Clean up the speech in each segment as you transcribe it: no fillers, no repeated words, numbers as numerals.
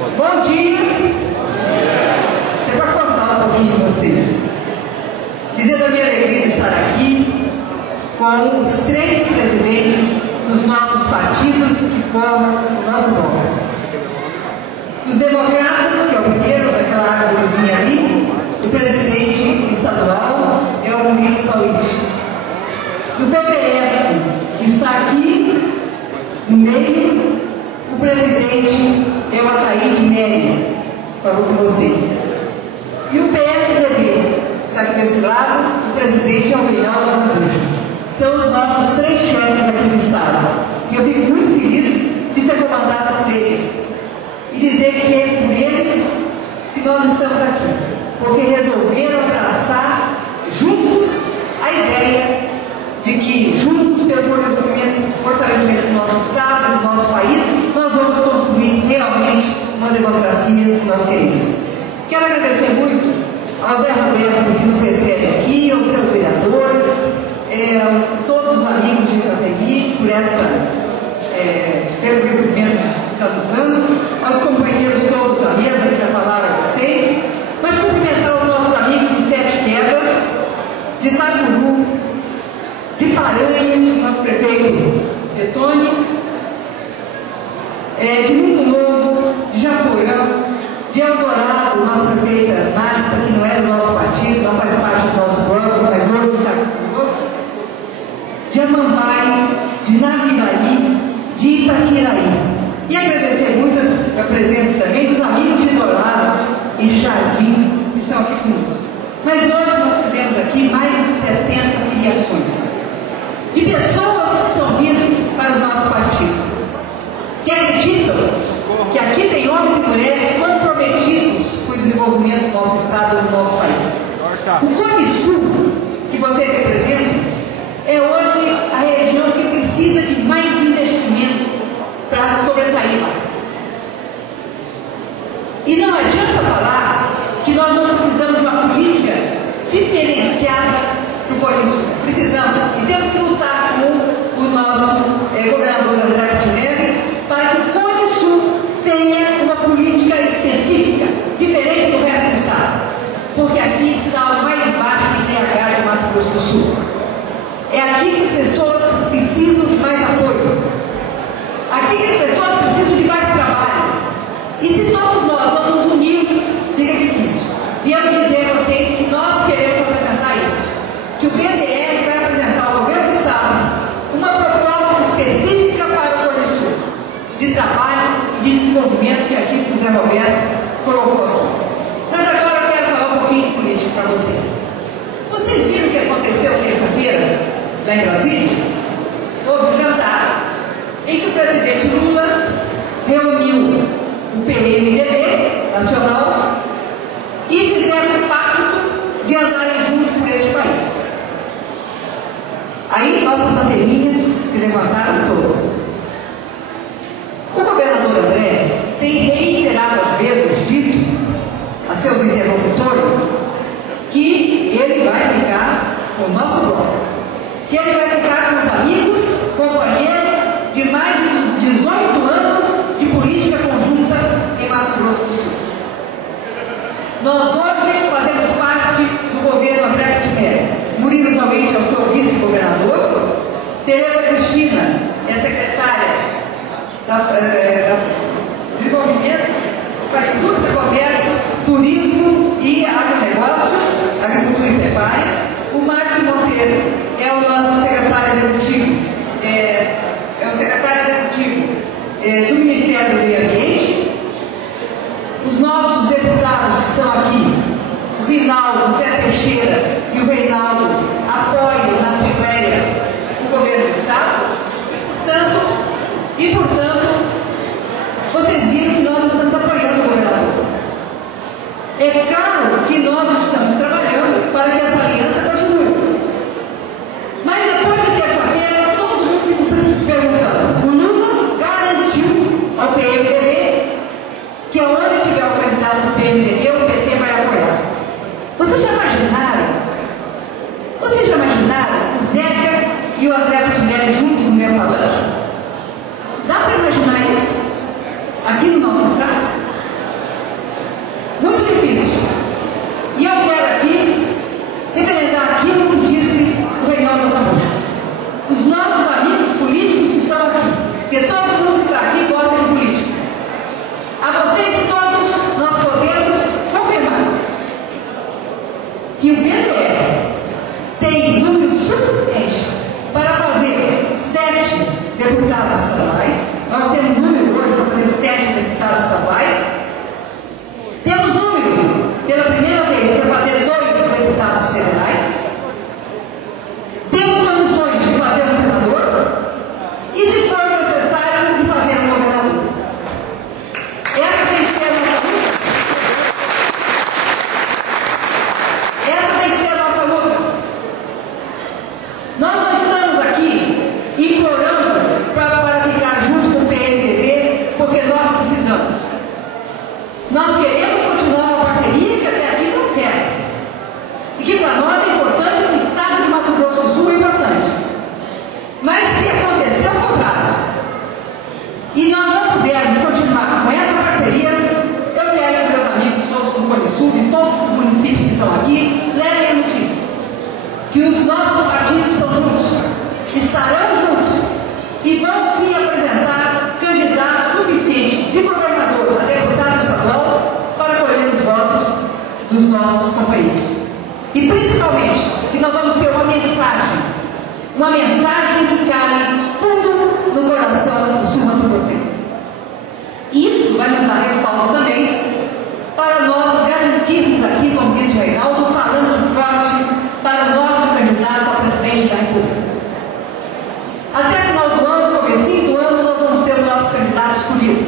Bom dia! Você vai contar um pouquinho de vocês. Dizendo a minha alegria de estar aqui com os 3 presidentes dos nossos partidos que formam o nosso bloco. Dos democratas, que é o primeiro daquela árvorezinha ali, o presidente estadual é o Murilo Sauíde. Do PPF, que está aqui no meio, o presidente é o Ataíde Nery, falou com você. E o PSDB, que está aqui desse lado, o presidente é o Reinaldo Azambuja. São os nossos 3 chefes aqui do Estado. E eu fico muito feliz de ser comandada por eles. E dizer que é por eles que nós estamos aqui. Porque resolveram abraçar juntos a ideia de que, juntos, pelo fortalecimento do nosso Estado, do nosso país, nós vamos construir realmente uma democracia que nós queremos. Quero agradecer muito ao Zé Roberto, que nos recebe aqui, aos seus vereadores, todos os amigos de Itapevi, pelo crescimento que está nos dando, aos companheiros todos da mesa que já falaram a vocês, mas cumprimentar os nossos amigos de Sete Quedas, de Itapuru, de Paranhos, nosso prefeito Betônio, de Mundo Novo, de Japorã, de Eldorado, nossa prefeita Marta, que não é do nosso partido, não faz parte do nosso bloco, mas hoje está conosco, de Amambai, de Naviraí, de Itaquiraí. E agradecer muito a presença também dos amigos de Dourado e de Jardim, que estão aqui conosco. Mas hoje nós fizemos aqui mais de 70 filiações de pessoas que estão vindo para o nosso partido, que acreditam que aqui tem homens e mulheres comprometidos com o desenvolvimento do nosso Estado e do nosso país. O Cone Sul, que vocês representam, é hoje a região que precisa de mais investimento para sobressair lá. E não adianta falar que nós não precisamos de uma política diferenciada para o Cone Sul. Precisamos, e temos que lutar com o nosso governador André Coutinho para que o Cone Sul tenha uma política específica, diferente do resto do Estado. Porque aqui está o mais baixo IDH de Mato Grosso do Sul. É aqui que as pessoas precisam de mais apoio. Aqui que as pessoas precisam de mais trabalho. E se todos nós não nos unirmos, fica difícil. E eu vou dizer a vocês que nós queremos apresentar isso. Que o BDL vai apresentar ao governo do Estado uma proposta específica para o Cone Sul, de trabalho e de desenvolvimento, que aqui o Zé Roberto colocou aqui. Mas agora eu quero falar um pouquinho de política para vocês. Vocês viram o que aconteceu terça-feira, lá em Brasília? Houve um jantar em que o presidente Lula reuniu o PMDB nacional e fizeram um pacto de andarem juntos por este país. Aí nossas anteninhas se levantaram todas. O governador André tem reiteradas vezes dito a seus interlocutores que ele vai ficar com o nosso bloco, que ele vai ficar com os amigos, companheiros de mais de 18 anos de política conjunta em Mato Grosso do Sul. Nós hoje fazemos parte do governo André Coutinho. Murilo Sauíde é o seu vice-governador, Tereza Cristina é secretária da Desenvolvimento para Indústria, Comércio, Turismo e Agronegócio, Agricultura e Pecuária. O Márcio Monteiro é o nosso secretário executivo, o secretário executivo do Ministério do Meio Ambiente. Os nossos deputados que estão aqui, o Rinaldo, o Zé Teixeira e o Reinaldo, apoiam na Assembleia o governo do Estado. E, portanto, vocês viram que nós estamos apoiando o governador. É claro que nós estamos trabalhando para que essa aliança continue. Mas depois de terça-feira, todo mundo fica se perguntando. O Lula garantiu ao PMDB que onde tiver o candidato do PMDB, o PT vai apoiar. Vocês já imaginaram o Zeca e o André Coutinho juntos no mesmo palanque? Dá para imaginar isso? Aqui no nosso estado? uma mensagem que cai fundo no coração do sul-mato-grossense. Isso vai nos dar respaldo também para nós garantirmos aqui, como disse o Reinaldo, falando forte para o nosso candidato a presidente da República. Até final do ano, comecinho do ano, nós vamos ter o nosso candidato escolhido.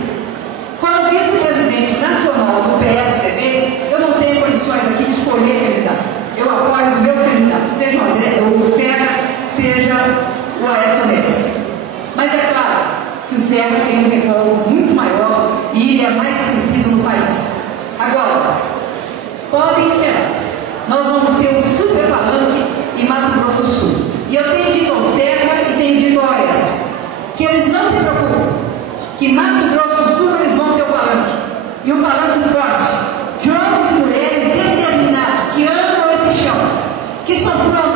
Como vice-presidente nacional do PSDB, eu não tenho condições aqui de escolher candidato. Eu apoio os meus candidatos, seja o André, o Serra, seja o Aécio Neves. Mas é claro que o Serra tem um recall muito maior e ele é mais conhecido no país. Agora, podem esperar. Nós vamos ter um super palanque em Mato Grosso do Sul. E eu tenho dito ao Serra e tenho dito ao Aécio que eles não se preocupem, que Mato Grosso do Sul eles vão ter o palanque. E um palanque forte. Jovens e mulheres determinados que amam esse chão, que estão prontos